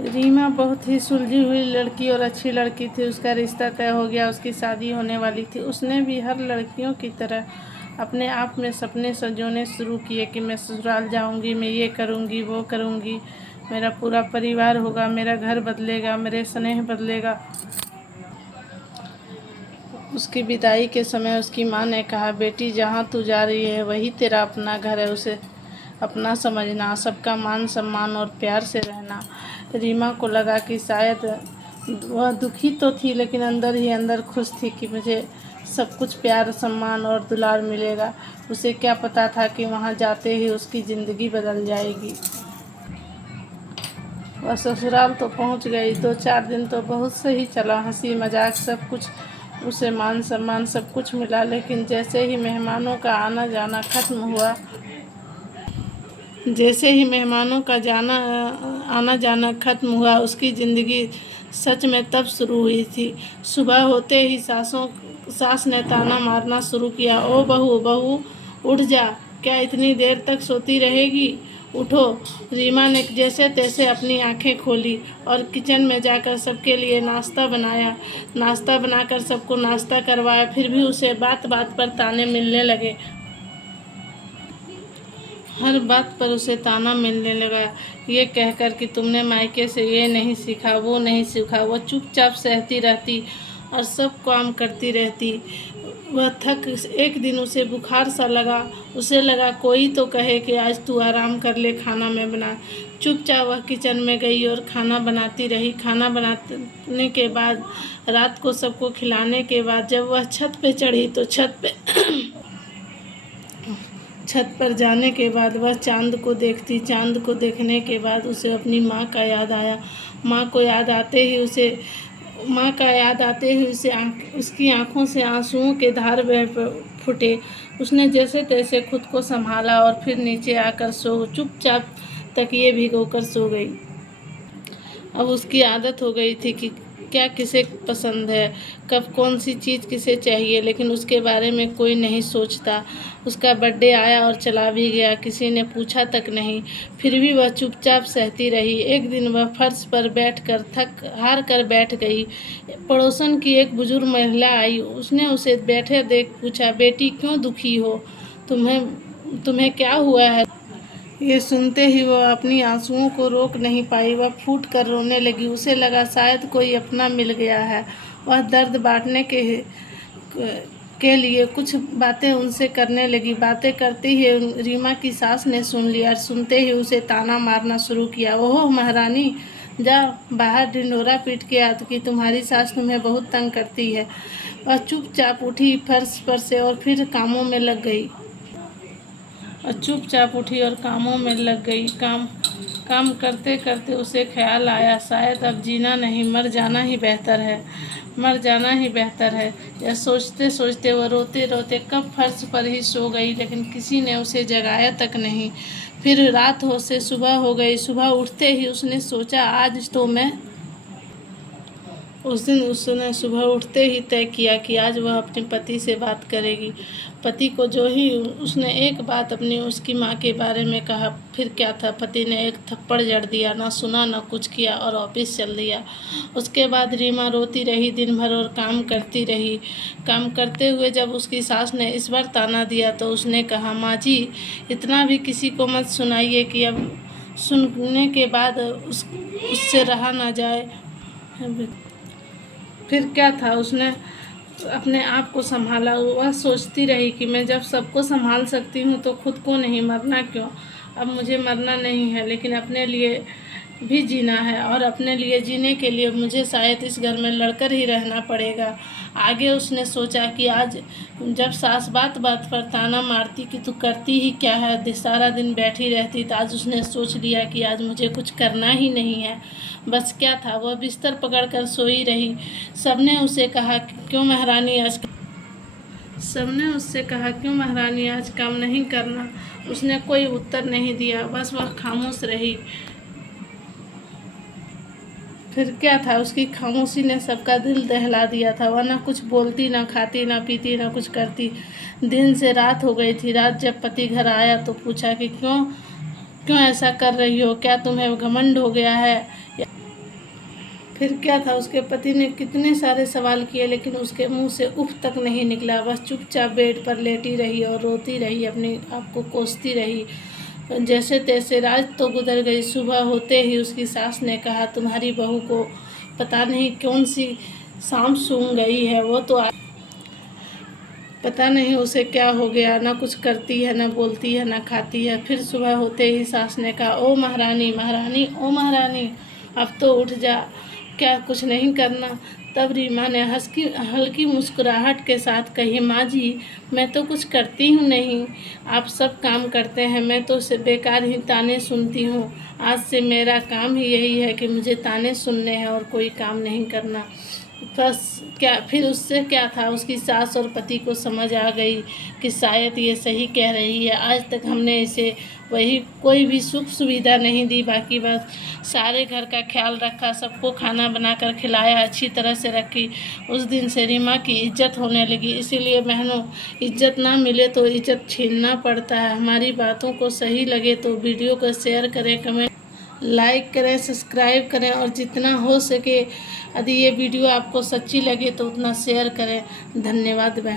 रीमा बहुत ही सुलझी हुई लड़की और अच्छी लड़की थी। उसका रिश्ता तय हो गया, उसकी शादी होने वाली थी। उसने भी हर लड़कियों की तरह अपने आप में सपने संजोने शुरू किए कि मैं ससुराल जाऊंगी, मैं ये करूंगी, वो करूंगी, मेरा पूरा परिवार होगा, मेरा घर बदलेगा, मेरे स्नेह बदलेगा। उसकी विदाई के समय उसकी माँ ने कहा, बेटी जहाँ तू जा रही है वही तेरा अपना घर है, उसे अपना समझना, सबका मान सम्मान और प्यार से रहना। रीमा को लगा कि शायद वह दुखी तो थी लेकिन अंदर ही अंदर खुश थी कि मुझे सब कुछ प्यार सम्मान और दुलार मिलेगा। उसे क्या पता था कि वहाँ जाते ही उसकी ज़िंदगी बदल जाएगी। वह ससुराल तो पहुँच गई। 2-4 दिन तो बहुत सही चला, हंसी मजाक सब कुछ, उसे मान सम्मान सब कुछ मिला। लेकिन जैसे ही मेहमानों का आना जाना आना जाना खत्म हुआ, उसकी ज़िंदगी सच में तब शुरू हुई थी। सुबह होते ही सास ने ताना मारना शुरू किया, ओ बहू बहू उठ जा, क्या इतनी देर तक सोती रहेगी, उठो। रीमा ने जैसे तैसे अपनी आंखें खोली और किचन में जाकर सबके लिए नाश्ता बनाया। नाश्ता बनाकर सबको नाश्ता करवाया, फिर भी उसे बात बात पर ताने मिलने लगे। हर बात पर उसे ताना मिलने लगा, ये कहकर कि तुमने मायके से ये नहीं सीखा, वो नहीं सीखा। वह चुपचाप सहती रहती और सब काम करती रहती। वह थक एक दिन उसे बुखार सा लगा। उसे लगा कोई तो कहे कि आज तू आराम कर ले, खाना मैं बना। चुपचाप वह किचन में गई और खाना बनाती रही। खाना बनाने के बाद, रात को सबको खिलाने के बाद जब वह छत पे चढ़ी तो छत पर जाने के बाद वह चांद को देखती। चांद को देखने के बाद उसे अपनी माँ का याद आया। माँ को याद आते ही उसे उसकी आंखों से आंसुओं के धार बह फूटे। उसने जैसे तैसे खुद को संभाला और फिर नीचे आकर चुपचाप तकिए भिगोकर सो गई। अब उसकी आदत हो गई थी कि क्या किसे पसंद है, कब कौन सी चीज़ किसे चाहिए, लेकिन उसके बारे में कोई नहीं सोचता। उसका बर्थडे आया और चला भी गया, किसी ने पूछा तक नहीं। फिर भी वह चुपचाप सहती रही। एक दिन वह फर्श पर बैठकर थक हार कर बैठ गई। पड़ोसन की एक बुजुर्ग महिला आई। उसने उसे बैठे देख पूछा, बेटी क्यों दुखी हो, तुम्हें क्या हुआ है। ये सुनते ही वह अपनी आंसुओं को रोक नहीं पाई। वह फूट कर रोने लगी। उसे लगा शायद कोई अपना मिल गया है। वह दर्द बांटने के लिए कुछ बातें उनसे करने लगी। बातें करती ही रीमा की सास ने सुन लिया और सुनते ही उसे ताना मारना शुरू किया, ओह महारानी, जा बाहर ढिंढोरा पीट के आ कि तुम्हारी सास तुम्हें बहुत तंग करती है। वह चुपचाप उठी फर्श पर से और फिर कामों में लग गई। काम करते करते उसे ख्याल आया, शायद अब जीना नहीं, मर जाना ही बेहतर है। यह सोचते सोचते वह रोते रोते कब फर्श पर ही सो गई, लेकिन किसी ने उसे जगाया तक नहीं। फिर रात से सुबह हो गई। सुबह उठते ही उसने सोचा, आज तो मैं उस दिन उसने सुबह उठते ही तय किया कि आज वह अपने पति से बात करेगी। पति को जो ही उसने एक बात उसकी माँ के बारे में कहा, फिर क्या था, पति ने एक थप्पड़ जड़ दिया, ना सुना ना कुछ किया और ऑफिस चल दिया। उसके बाद रीमा रोती रही दिन भर और काम करती रही। काम करते हुए जब उसकी सास ने इस बार ताना दिया तो उसने कहा, माँ जी, इतना भी किसी को मत सुनाइए कि अब सुनने के बाद उससे रहा ना जाए। फिर क्या था, उसने अपने आप को संभाला। वह सोचती रही कि मैं जब सबको संभाल सकती हूँ तो खुद को नहीं, मरना क्यों। अब मुझे मरना नहीं है, लेकिन अपने लिए भी जीना है और अपने लिए जीने के लिए मुझे शायद इस घर में लड़कर ही रहना पड़ेगा। आगे उसने सोचा कि आज जब सास बात बात पर ताना मारती कि तू करती ही क्या है, सारा दिन बैठी रहती, तो आज उसने सोच लिया कि आज मुझे कुछ करना ही नहीं है। बस क्या था, वह बिस्तर पकड़कर सोई रही। सबने उससे कहा क्यों महारानी आज काम नहीं करना। उसने कोई उत्तर नहीं दिया, बस वह खामोश रही। फिर क्या था, उसकी खामोशी ने सबका दिल दहला दिया था। वह ना कुछ बोलती, ना खाती, ना पीती, ना कुछ करती। दिन से रात हो गई थी। रात जब पति घर आया तो पूछा कि क्यों ऐसा कर रही हो, क्या तुम्हें घमंड हो गया है फिर क्या था, उसके पति ने कितने सारे सवाल किए लेकिन उसके मुंह से उफ तक नहीं निकला। बस चुपचाप बेड पर लेटी रही और रोती रही, अपने आप को कोसती रही। जैसे तैसे रात तो गुजर गई। सुबह होते ही उसकी सास ने कहा, तुम्हारी बहू को पता नहीं कौन सी सांप सूंघ गई है, वो तो पता नहीं उसे क्या हो गया, ना कुछ करती है, ना बोलती है, ना खाती है। फिर सुबह होते ही सास ने कहा, ओ महारानी महारानी, ओ महारानी, अब तो उठ जा, क्या कुछ नहीं करना। तब रीमा ने हल्की मुस्कुराहट के साथ कही, माँ जी, मैं तो कुछ करती हूँ नहीं, आप सब काम करते हैं, मैं तो सिर्फ बेकार ही ताने सुनती हूँ। आज से मेरा काम ही यही है कि मुझे ताने सुनने हैं और कोई काम नहीं करना। बस क्या, फिर उससे क्या था, उसकी सास और पति को समझ आ गई कि शायद ये सही कह रही है। आज तक हमने इसे वही कोई भी सुख सुविधा नहीं दी, बाकी बस सारे घर का ख्याल रखा, सबको खाना बनाकर खिलाया, अच्छी तरह से रखी। उस दिन से रीमा की इज्जत होने लगी। इसीलिए बहनों, इज्जत ना मिले तो इज्जत छीनना पड़ता है। हमारी बातों को सही लगे तो वीडियो को शेयर करें, कमेंट लाइक करें, सब्सक्राइब करें और जितना हो सके यदि ये वीडियो आपको सच्ची लगे तो उतना शेयर करें। धन्यवाद बहन।